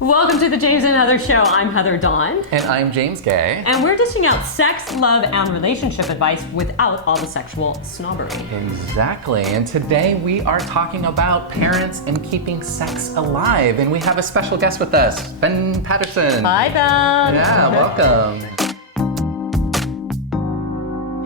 Welcome to the James and Heather Show. I'm Heather Dawn. And I'm James Guay. And we're dishing out sex, love, and relationship advice without all the sexual snobbery. Exactly. And today we are talking about parents and keeping sex alive. And we have a special guest with us, Ben Patterson. Hi, Ben. Yeah, welcome.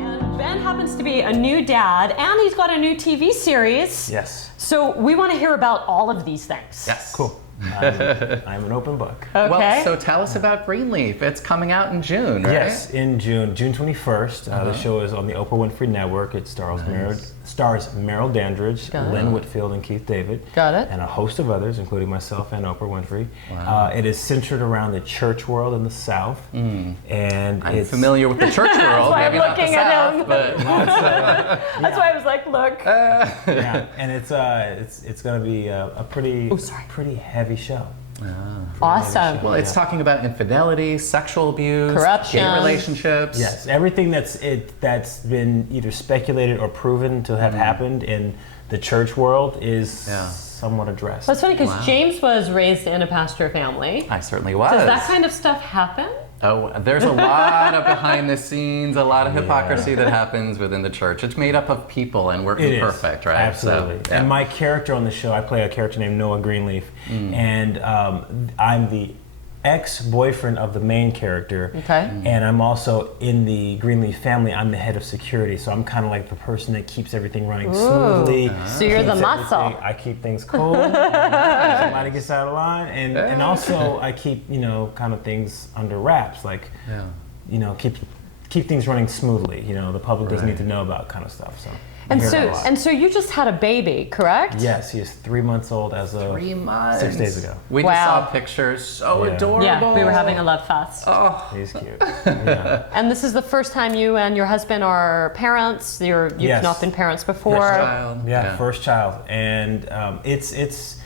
And Ben happens to be a new dad, and he's got a new TV series. Yes. So we want to hear about all of these things. Yes. Cool. I'm an open book. Okay. Well, so tell us about Greenleaf. It's coming out in June, right? Yes, in June 21st. The show is on the Oprah Winfrey Network. It stars Meryl Dandridge, Lynn Whitfield, and Keith David. Got it. And a host of others, including myself and Oprah Winfrey. Wow. It is centered around the church world in the South. And I'm it's familiar with the church world, why maybe I'm not the looking at South, him. but... That's why I was like, look. yeah, and it's going to be a pretty heavy show. Awesome. Well, it's talking about infidelity, sexual abuse, corruption, gay relationships. Yes, everything that's been either speculated or proven to have happened in the church world is somewhat addressed. That's funny because James was raised in a pastor family. I certainly was. Does that kind of stuff happen? Oh, there's a lot of behind the scenes, a lot of hypocrisy that happens within the church. It's made up of people and we're imperfect, right? Absolutely. So, And my character on the show, I play a character named Noah Greenleaf, and I'm the ex-boyfriend of the main character. Okay. And I'm also in the Greenleaf family. I'm the head of security, so I'm kind of like the person that keeps everything running smoothly. So you're the muscle. I keep things cool. Somebody gets out of line, and also I keep kind of things under wraps, like keep things running smoothly. The public doesn't need to know about kind of stuff. So. And so you just had a baby, correct? Yes, he is 3 months old as of 3 months. 6 days ago. We just saw pictures, so adorable. Yeah, we were having a love fest. Oh, He's cute. Yeah. And this is the first time you and your husband are parents. You've not been parents before. first child. Yeah, first child, and it's.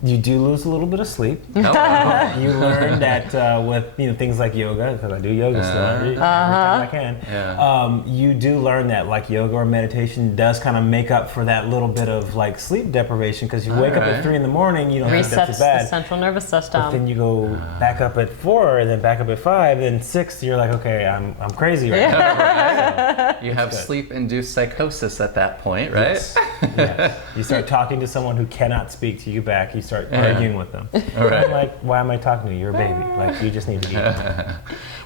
You do lose a little bit of sleep. Oh, You learn that with things like yoga, because I do yoga still every time I can. Yeah. You do learn that like yoga or meditation does kind of make up for that little bit of like sleep deprivation, because you wake up at 3 in the morning, you don't think that's Resets too bad. the central nervous But system. then you go back up at 4, and then back up at 5, then 6. You're like, okay, I'm crazy right now. You have sleep-induced psychosis at that point, right? Yes. You start talking to someone who cannot speak to you back. You start arguing with them. I'm like, why am I talking to you? You're a baby. Like, you just need to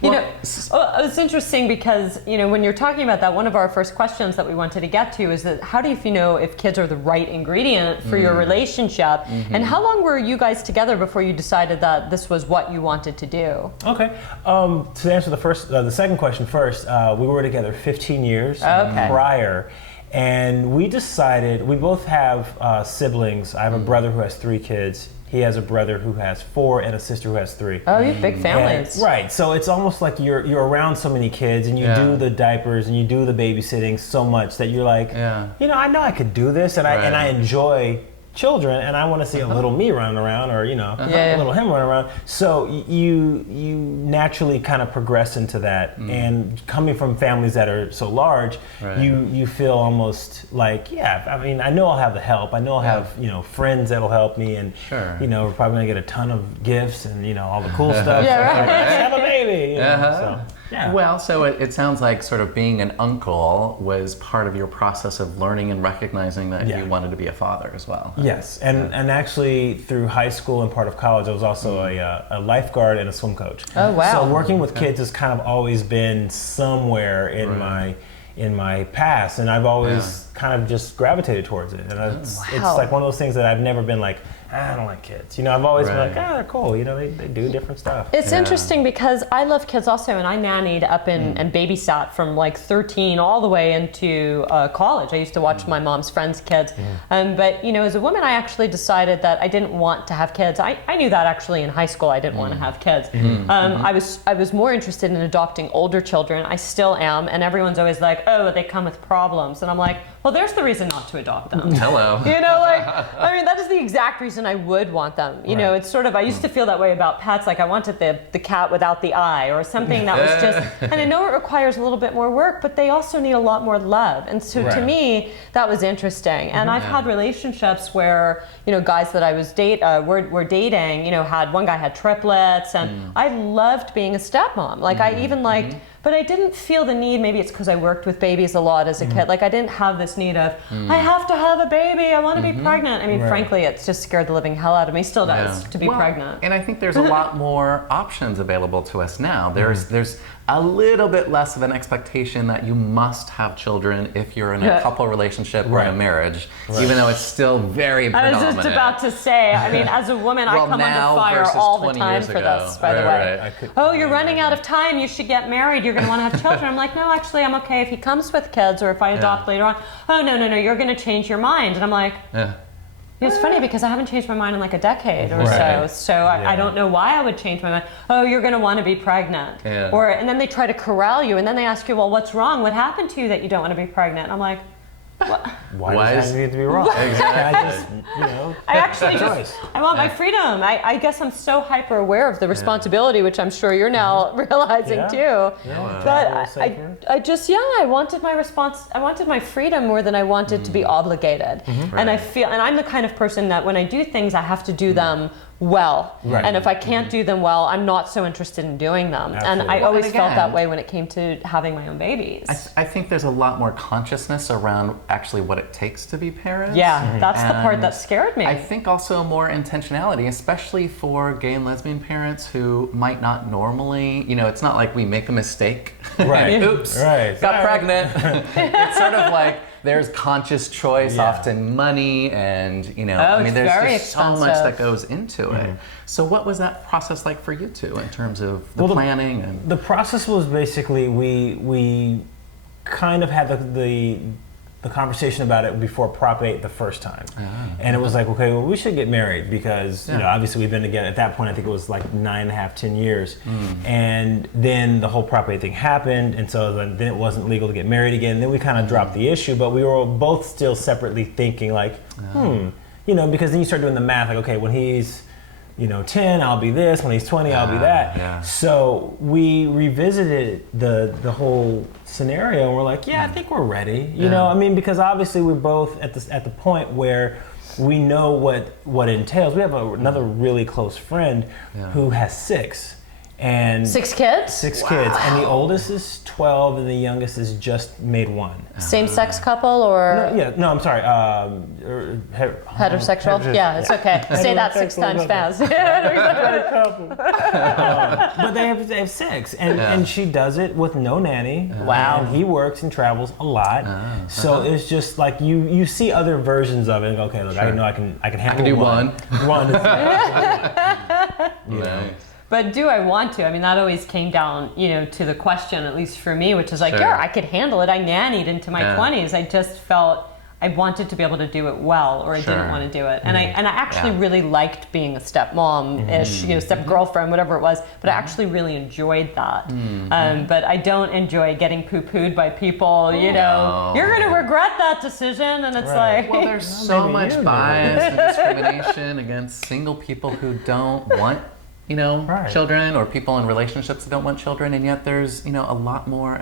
eat. It's interesting because, when you're talking about that, one of our first questions that we wanted to get to is that how do you know if kids are the right ingredient for your relationship? And how long were you guys together before you decided that this was what you wanted to do? Okay. To answer the second question first, we were together 15 years prior. And we decided, we both have siblings. I have a brother who has 3 kids. He has a brother who has 4 and a sister who has 3. Oh, you have big families. Right. So it's almost like you're around so many kids, and you do the diapers and you do the babysitting so much that you're like, I know I could do this, and I enjoy children, and I want to see a little me running around, or a little him running around. So you naturally kind of progress into that, and coming from families that are so large, you feel almost like, I know I'll have the help. I know I'll have friends that'll help me, and we're probably gonna get a ton of gifts and all the cool stuff. Have a baby. So. Yeah. Well, so it sounds like sort of being an uncle was part of your process of learning and recognizing that you wanted to be a father as well. Yes, and actually through high school and part of college, I was also a lifeguard and a swim coach. Oh, wow. So working with kids has kind of always been somewhere in my past, and I've always kind of just gravitated towards it. And it's like one of those things that I've never been like, I don't like kids. I've always been like, they're cool. They do different stuff. It's interesting because I love kids also, and I nannied up and babysat from like 13 all the way into college. I used to watch my mom's friends' kids. But, as a woman, I actually decided that I didn't want to have kids. I knew that actually in high school I didn't want to have kids. I was more interested in adopting older children. I still am. And everyone's always like, oh, they come with problems. And I'm like, well, there's the reason not to adopt them. Hello. That is the exact reason and I would want them. You know, it's sort of, I used to feel that way about pets, like I wanted the cat without the eye or something that was just, and I know it requires a little bit more work, but they also need a lot more love. And so to me, that was interesting. And I've had relationships where, you know, guys that I was were dating, you know, one guy had triplets, and I loved being a stepmom. Like I even liked, but I didn't feel the need, maybe it's because I worked with babies a lot as a kid, like I didn't have this need of, I have to have a baby, I want to be pregnant. I mean, frankly, it's just scared the living hell out of me, still does, to be pregnant. And I think there's a lot more options available to us now. There's a little bit less of an expectation that you must have children if you're in a couple relationship or in a marriage, even though it's still very predominant. I was just about to say, I mean, as a woman, I come under fire all the time for this, by the way. Oh, you're running out of time, you should get married, you're going to want to have children. I'm like, no, actually, I'm okay if he comes with kids or if I adopt later on. Oh, no, you're going to change your mind. And I'm like, it's funny because I haven't changed my mind in like a decade or so. So I don't know why I would change my mind. Oh, you're going to want to be pregnant. And then they try to corral you and then they ask you, well, what's wrong? What happened to you that you don't want to be pregnant? And I'm like, what? Why does that need to be wrong? I want my freedom. I guess I'm so hyper aware of the responsibility, which I'm sure you're now realizing too. But I wanted I wanted my freedom more than I wanted to be obligated. And and I'm the kind of person that when I do things, I have to do them well. And if I can't do them well, I'm not so interested in doing them. And I always felt that way when it came to having my own babies. I think there's a lot more consciousness around actually what it takes to be parents. Yeah, that's the part that scared me. I think also more intentionality, especially for gay and lesbian parents who might not normally, you know, it's not like we make a mistake. Oops, got pregnant. It's sort of like there's conscious choice, often money, and you know, I mean, there's just so much that goes into it. So, what was that process like for you two in terms of the planning? And the process was basically we kind of had the conversation about it before Prop 8 the first time, and it was like, okay, well, we should get married because you know, obviously we've been together at that point. I think it was like 9.5, 10 years, and then the whole Prop 8 thing happened, and so then it wasn't legal to get married again. Then we kind of dropped the issue, but we were both still separately thinking like, you know, because then you start doing the math, like, okay, when he's 10, I'll be this. When he's 20, I'll be that. So we revisited the whole scenario, and we're like, I think we're ready. You know, I mean, because obviously we're both at the point where we know what it entails. We have another really close friend who has 6. And 6 kids? 6 kids, and the oldest is 12, and the youngest is just made 1. Same-sex couple, or? I'm sorry. Heterosexual? Yeah, it's okay. Say that 6 times fast. But they have 6, and she does it with no nanny. Wow. And he works and travels a lot. So it's just like you see other versions of it and go, okay, look, I know I can handle do one. One. Nice. But do I want to? I mean, that always came down, to the question, at least for me, which is like, I could handle it. I nannied into my 20s. I just felt I wanted to be able to do it well, or I didn't want to do it. And I actually really liked being a stepmom-ish, step-girlfriend, whatever it was. But I actually really enjoyed that. But I don't enjoy getting poo-pooed by people, you're going to regret that decision. And it's like... Well, there's so much bias and discrimination against single people who don't want children, or people in relationships that don't want children, and yet there's, a lot more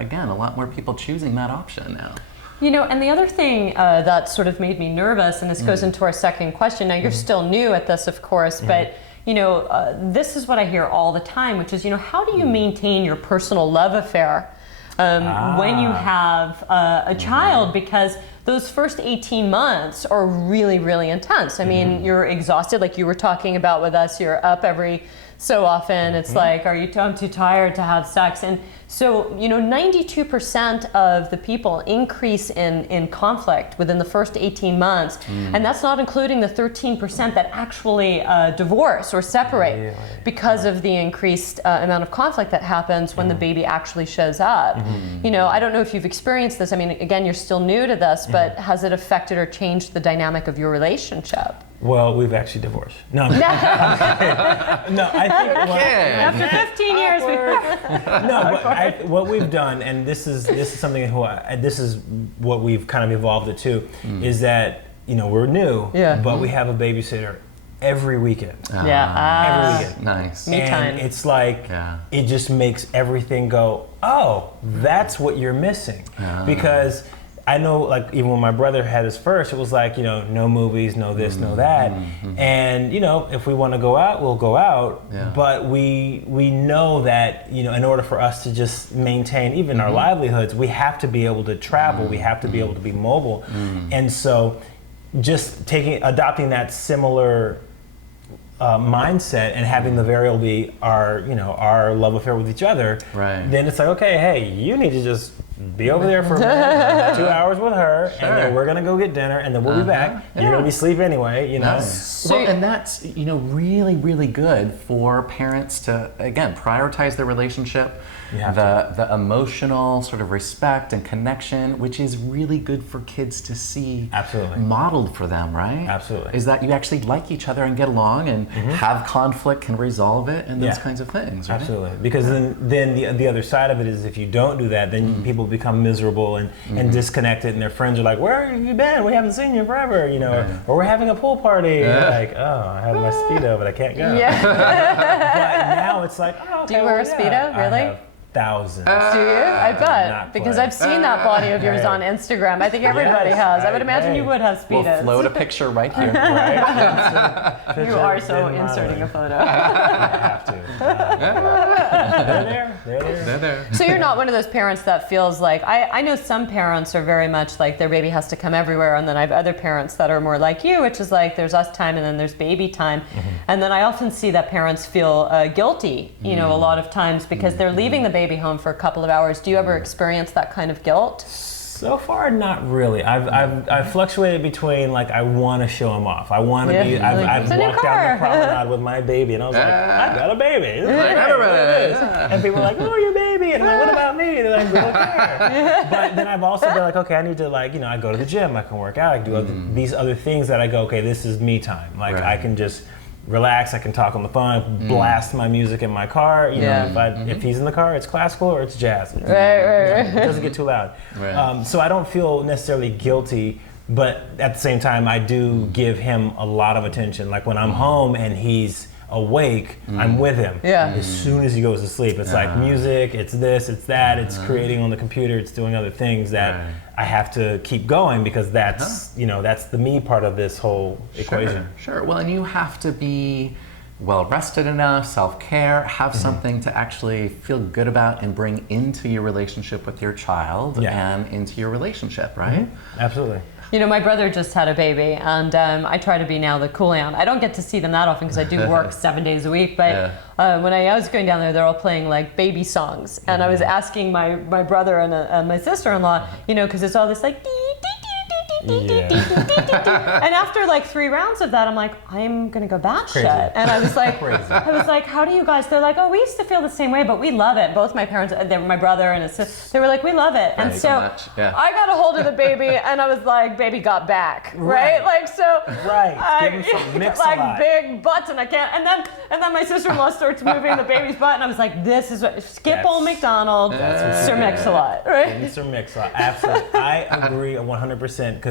people choosing that option now. And the other thing that sort of made me nervous, and this goes into our second question. Now, you're still new at this, of course, but, this is what I hear all the time, which is, how do you maintain your personal love affair when you have a child? Because those first 18 months are really, really intense. I mean, you're exhausted, like you were talking about with us. You're up every so often. It's like, I'm too tired to have sex. And so, 92% of the people increase in conflict within the first 18 months. And that's not including the 13% that actually divorce or separate because of the increased amount of conflict that happens when the baby actually shows up. I don't know if you've experienced this. I mean, again, you're still new to this, but has it affected or changed the dynamic of your relationship? Well, we've actually divorced. No, I think after 15 years. But what we've done, and this is something this is what we've kind of evolved it to, is that we're new, but we have a babysitter every weekend. Every weekend. Nice. Me time. And it's like, it just makes everything go, oh, that's what you're missing. Because I know, like, even when my brother had his first, it was like, you know, no movies, no this, no that. And, you know, if we want to go out, we'll go out. But we know that, you know, in order for us to just maintain even our livelihoods, we have to be able to travel. We have to be able to be mobile. And so just adopting that similar mindset and having the variable be our love affair with each other, then it's like, okay, hey, you need to just be over there for a minute, 2 hours with her, and then we're gonna go get dinner, and then we'll be back. You're gonna be asleep anyway, you know. Well, and that's, you know, really, really good for parents to, again, prioritize their relationship, the emotional sort of respect and connection, which is really good for kids to see modeled for them, right? Absolutely. Is that you actually like each other and get along and have conflict, can resolve it, and those kinds of things, right? Absolutely. Because then the other side of it is, if you don't do that, then people become miserable and disconnected, and their friends are like, where have you been? We haven't seen you forever, you know, or we're having a pool party. And you're like, oh, I have my Speedo, but I can't go. But now it's like, oh, okay, do you wear a Speedo, really? Thousands. Do you? I bet. Because I've seen that body of yours on Instagram. I think everybody has. I would imagine you would have Speedos. We'll float a picture right here. You are so inserting a photo. I have to. They're there. So you're not one of those parents that feels like, I know some parents are very much like their baby has to come everywhere, and then I have other parents that are more like you, which is like there's us time and then there's baby time. And then I often see that parents feel guilty, you know, a lot of times because they're leaving the baby home for a couple of hours. Do you ever experience that kind of guilt? So far, not really. I've fluctuated between, like, I want to show him off. I want to be. I've walked down the promenade with my baby, and I was like, I got a baby. And people are like, oh, your baby, and I'm like, what about me? And I'm like, okay. But then I've also been like, okay, I need to, like, you know, I go to the gym, I can work out, I can do these other things that I go, okay, this is me time. Like, I can just relax, I can talk on the phone, blast my music in my car. You know, if he's in the car, it's classical or it's jazz. Right. It doesn't get too loud. So I don't feel necessarily guilty, but at the same time, I do give him a lot of attention. Like when I'm home and he's awake, I'm with him. As soon as he goes to sleep, it's like music, it's this, it's that, it's creating on the computer, it's doing other things that I have to keep going because that's, you know, that's the me part of this whole equation. Sure. Well, and you have to be well rested enough, self-care, have something to actually feel good about and bring into your relationship with your child and into your relationship, right? Absolutely. You know, my brother just had a baby, and I try to be now the cool aunt. I don't get to see them that often because I do work 7 days a week, but when I was going down there, they're all playing like baby songs, and I was asking my brother and my sister-in-law, you know, because it's all this like and after like 3 rounds of that, I'm like, I'm gonna go batshit. And I was like, how do you guys? They're like, oh, we used to feel the same way, but we love it. Both my parents, my brother and his sister, they were like, we love it. And so I got a hold of the baby, and I was like, baby got back, right? Like so, give him some Mix-a-Lot. Like big butts, and I can't. And then my sister-in-law starts moving the baby's butt, and I was like, this is what, skip old McDonald, Sir Mix-a-Lot, right? Sir Mix-a-Lot, absolutely. I agree 100%. Because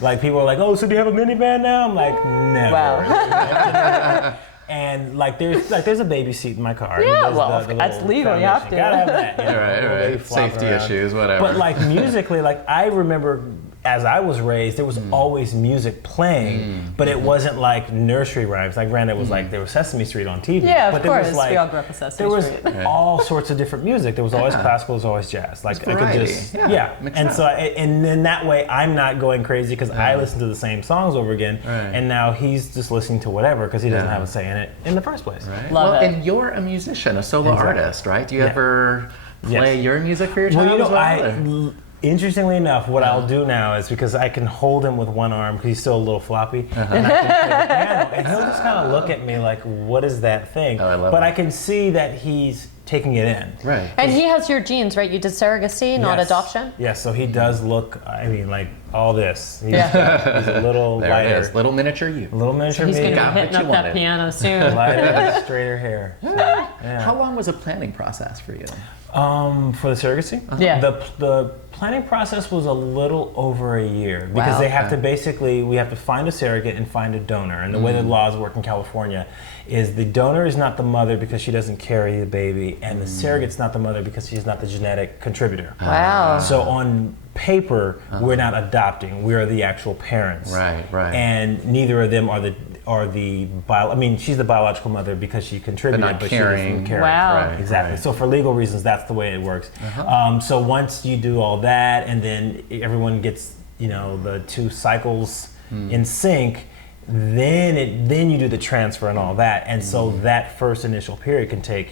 like people are like, oh, so do you have a minivan now? I'm like, never. Wow. And like there's a baby seat in my car. Yeah, well, that's legal. You have to. Gotta have that. You know, right. Safety issues, whatever. But like musically, like I remember as I was raised, there was always music playing, but it wasn't like nursery rhymes. Like granted, it was like there was Sesame Street on TV. Yeah, but of course. Was, like, we all grew up with Sesame Street. There was all sorts of different music. There was always classical, there was always jazz. Like I could just and so and then that way I'm not going crazy because I listen to the same songs over again, and now he's just listening to whatever because he doesn't have a say in it in the first place. Right. Love it. And you're a musician, a solo artist, right? Do you ever play your music for your child as well? Interestingly enough, what I'll do now is because I can hold him with one arm because he's still a little floppy, and I can play the piano, and he'll just kind of look at me like, "What is that thing?" Oh, I love but that. I can see that he's taking it in. Right. And he has your genes, right? You did surrogacy, not adoption? Yes, so he does look, I mean, like all this. He's a little there lighter. It is. Little miniature you. A little miniature He's me. going to be hitting up that piano soon. Lighter, straighter hair. So, How long was the planning process for you? For the surrogacy? Yeah. The planning process was a little over a year because they have to we have to find a surrogate and find a donor. And the way the laws work in California is the donor is not the mother because she doesn't carry the baby, and the surrogate's not the mother because she's not the genetic contributor. Wow. So on paper, we're not adopting; we are the actual parents. Right. And neither of them she's the biological mother because she contributed, but she doesn't carry. Wow. Right, exactly. Right. So for legal reasons, that's the way it works. So once you do all that, and then everyone gets the 2 cycles in sync, then you do the transfer and all that, and so that first initial period can take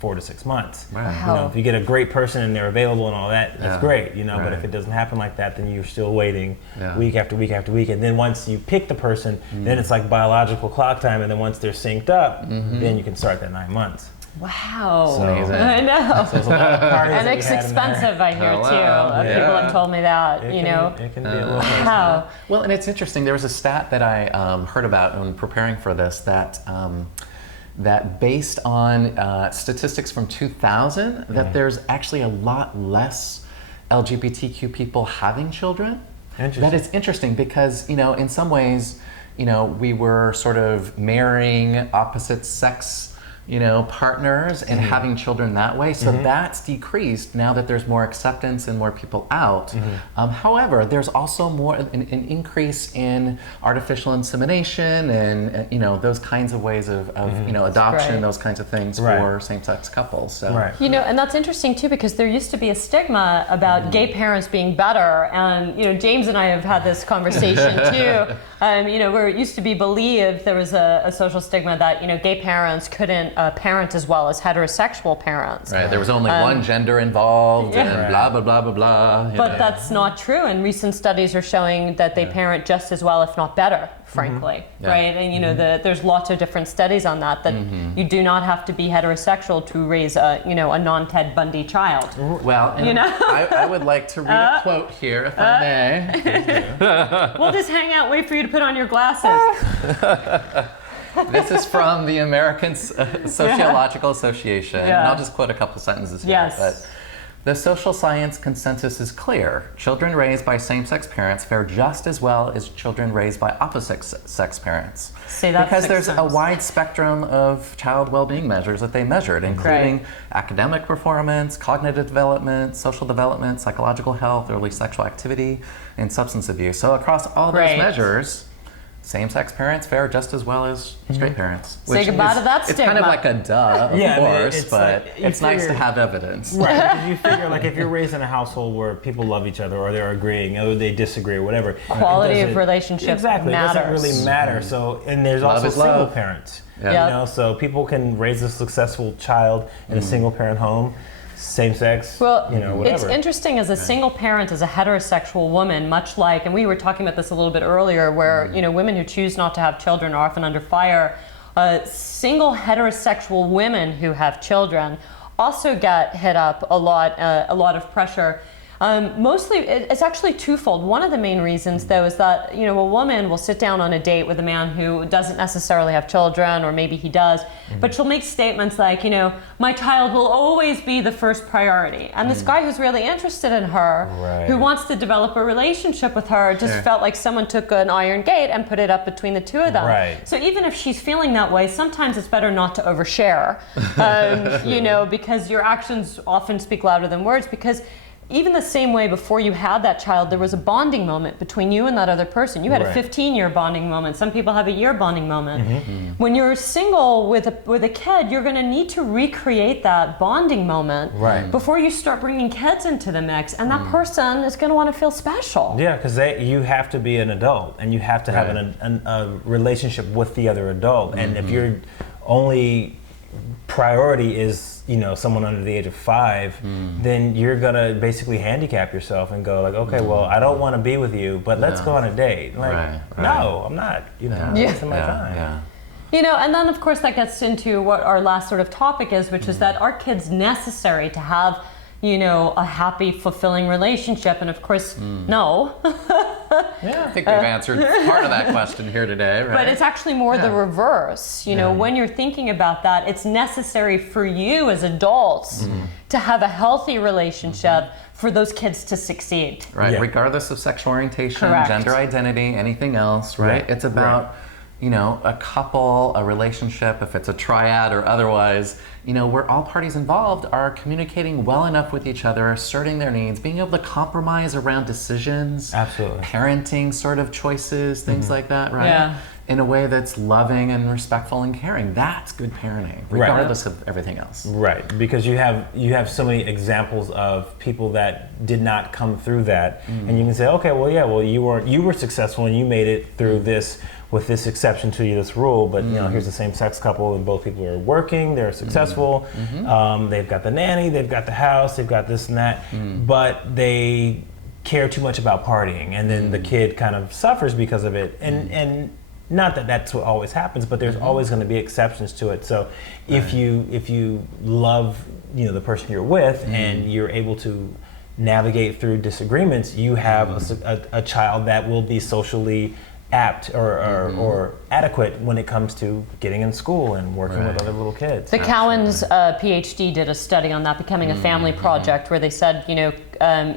4 to 6 months. Wow. If you get a great person and they're available and all that, that's great. But if it doesn't happen like that, then you're still waiting week after week after week, and then once you pick the person, then it's like biological clock time, and then once they're synced up, then you can start that 9 months. Wow. Amazing. I know. So there's a lot of parties And it's expensive, I hear, too. People have told me that, It can be a little Wow. Well, and it's interesting. There was a stat that I heard about when preparing for this that based on statistics from 2000, that there's actually a lot less LGBTQ people having children. That is interesting because, in some ways, we were sort of marrying opposite sex partners and having children that way. So that's decreased now that there's more acceptance and more people out. However, there's also more an increase in artificial insemination and those kinds of ways of adoption, those kinds of things for same-sex couples. So. And that's interesting too, because there used to be a stigma about gay parents being better, and James and I have had this conversation too. Where it used to be believed, there was a social stigma that gay parents couldn't parent as well as heterosexual parents. Right, there was only one gender involved and blah, blah, blah, blah, blah. But that's not true, and recent studies are showing that they parent just as well, if not better, frankly, right? And there's lots of different studies on that you do not have to be heterosexual to raise a non-Ted Bundy child. Well, I would like to read a quote here, if I may. We'll just hang out, wait for you to put on your glasses. This is from the American Sociological Association. And I'll just quote a couple sentences here. Yes. But the social science consensus is clear. Children raised by same-sex parents fare just as well as children raised by opposite-sex parents. Say that because there's 6 a times. wide spectrum of child well-being measures that they measured, including academic performance, cognitive development, social development, psychological health, early sexual activity, and substance abuse. So across all those measures, same-sex parents fare just as well as straight parents. Say goodbye to that stigma. It's kind of like a duh, of course, but it's nice to have evidence. Right, because you figure if you're raised in a household where people love each other or they're agreeing or they disagree or whatever. Quality of relationship matters. It doesn't really matter. So, and there's also single parents. So people can raise a successful child in a single parent home. Same sex, whatever. It's interesting as a single parent, as a heterosexual woman, much like, and we were talking about this a little bit earlier, where women who choose not to have children are often under fire. Single heterosexual women who have children also get hit up a lot of pressure. Mostly, it's actually twofold. One of the main reasons, though, is that a woman will sit down on a date with a man who doesn't necessarily have children, or maybe he does, but she'll make statements like, my child will always be the first priority. And this guy who's really interested in her, who wants to develop a relationship with her, just felt like someone took an iron gate and put it up between the two of them. So even if she's feeling that way, sometimes it's better not to overshare, because your actions often speak louder than words, because even the same way before you had that child, there was a bonding moment between you and that other person. You had a 15-year bonding moment. Some people have a year bonding moment. When you're single with a kid, you're going to need to recreate that bonding moment before you start bringing kids into the mix. And that person is going to want to feel special. Yeah, because you have to be an adult, and you have to have a relationship with the other adult. And if your only priority is someone under the age of 5, then you're gonna basically handicap yourself and go like, okay, well, I don't want to be with you, but let's go on a date. Like, no, I'm not. Wasting my time. And then of course that gets into what our last sort of topic is, which is that are kids necessary to have a happy, fulfilling relationship? And of course, no. I think we've answered part of that question here today, right? But it's actually more the reverse. You know, when you're thinking about that, it's necessary for you as adults to have a healthy relationship for those kids to succeed. Right, Yeah. regardless of sexual orientation, Correct. gender identity, anything else, right? Right. It's about, you know, a couple, a relationship, if it's a triad or otherwise, you know, where all parties involved are communicating well enough with each other, asserting their needs, being able to compromise around decisions, Absolutely. parenting sort of choices, things like that, right? Yeah. In a way that's loving and respectful and caring. That's good parenting, regardless of everything else. Right, because you have so many examples of people that did not come through that, and you can say, okay, well, yeah, well, you were successful and you made it through this with this exception to this rule, but you know, here's the same-sex couple and both people are working, they're successful, they've got the nanny, they've got the house, they've got this and that, but they care too much about partying, and then the kid kind of suffers because of it, and not that that's what always happens, but there's always going to be exceptions to it. So if you love, you know, the person you're with and you're able to navigate through disagreements, you have a child that will be socially apt or adequate when it comes to getting in school and working with other little kids. The Cowan's PhD did a study on that, Becoming a Family Project, where they said, you know,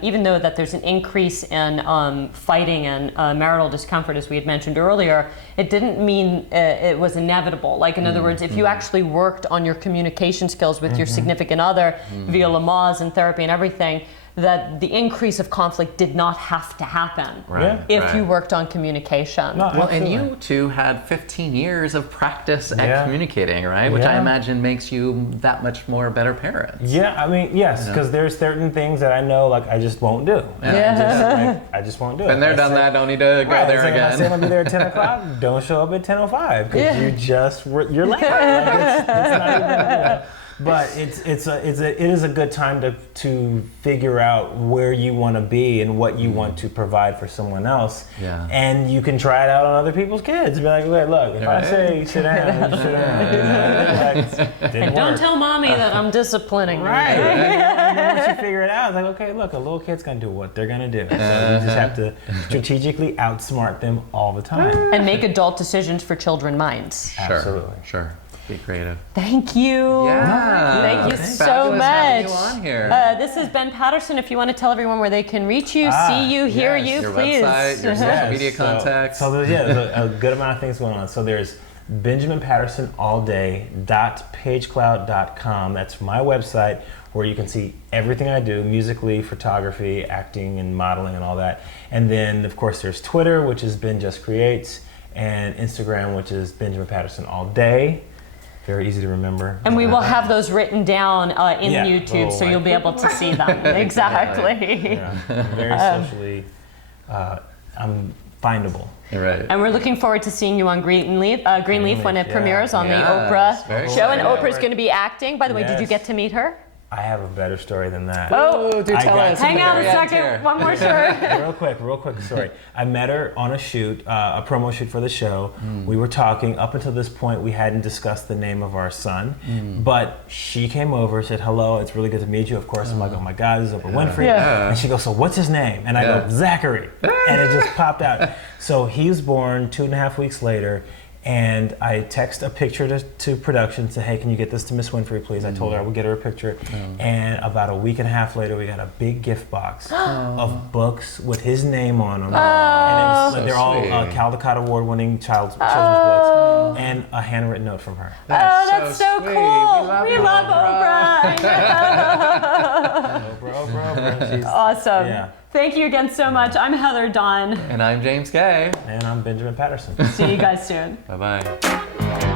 even though that there's an increase in fighting and marital discomfort, as we had mentioned earlier, it didn't mean it was inevitable. Like, in other words, if you actually worked on your communication skills with your significant other via Lamaze and therapy and everything, that the increase of conflict did not have to happen if you worked on communication. No, well, and you two had 15 years of practice at communicating, right? Which I imagine makes you that much more better parents. Yeah, I mean, yes, because there's certain things that I know, like, I just won't do. I just won't do it. And they're done that, don't need to go there again. I say I'm gonna be there at 10 o'clock, don't show up at 10:05, because you're late. Like, it's not even, you know. But it is a good time to figure out where you want to be and what you want to provide for someone else. Yeah. And you can try it out on other people's kids. Be like, look, if I say sit down, you sit down. And don't tell mommy that I'm disciplining. Right. And then once you figure it out, it's like, okay, look, a little kid's gonna do what they're gonna do. So you just have to strategically outsmart them all the time. And make adult decisions for children minds. Absolutely. Sure. Be creative. Thank you. Yeah. Thank you so much. Having you on here. This is Ben Patterson. If you want to tell everyone where they can reach you, see you, hear you, your please. Website, your social media contacts. So there's a good amount of things going on. So there's benjaminpattersonallday.pagecloud.com. That's my website where you can see everything I do, musically, photography, acting, and modeling, and all that. And then, of course, there's Twitter, which is Ben Just Creates, and Instagram, which is Benjamin Patterson All Day. Very easy to remember. And we will have those written down in YouTube, so you'll be able to see them. Exactly. Very socially findable. Right. And we're looking forward to seeing you on Greenleaf when it premieres on the Oprah show. And Oprah's going to be acting. By the way, did you get to meet her? I have a better story than that. Oh, do tell us. Hang out a second. One more story. Real quick story. I met her on a shoot, a promo shoot for the show. We were talking. Up until this point, we hadn't discussed the name of our son. But she came over, said, hello, it's really good to meet you. Of course, I'm like, oh my God, this is Oprah Winfrey. And she goes, so what's his name? And I go, Zachary. And it just popped out. So he was born 2.5 weeks later. And I text a picture to production, say, hey, can you get this to Miss Winfrey, please? I told her I would get her a picture. And about a week and a half later, we got a big gift box of books with his name on them. And they're all Caldecott Award-winning children's books. And a handwritten note from her. That's so cool. We love Oprah. Oprah. She's awesome. Yeah. Thank you again so much. I'm Heather Dunn. And I'm James Guay. And I'm Benjamin Patterson. See you guys soon. Bye-bye.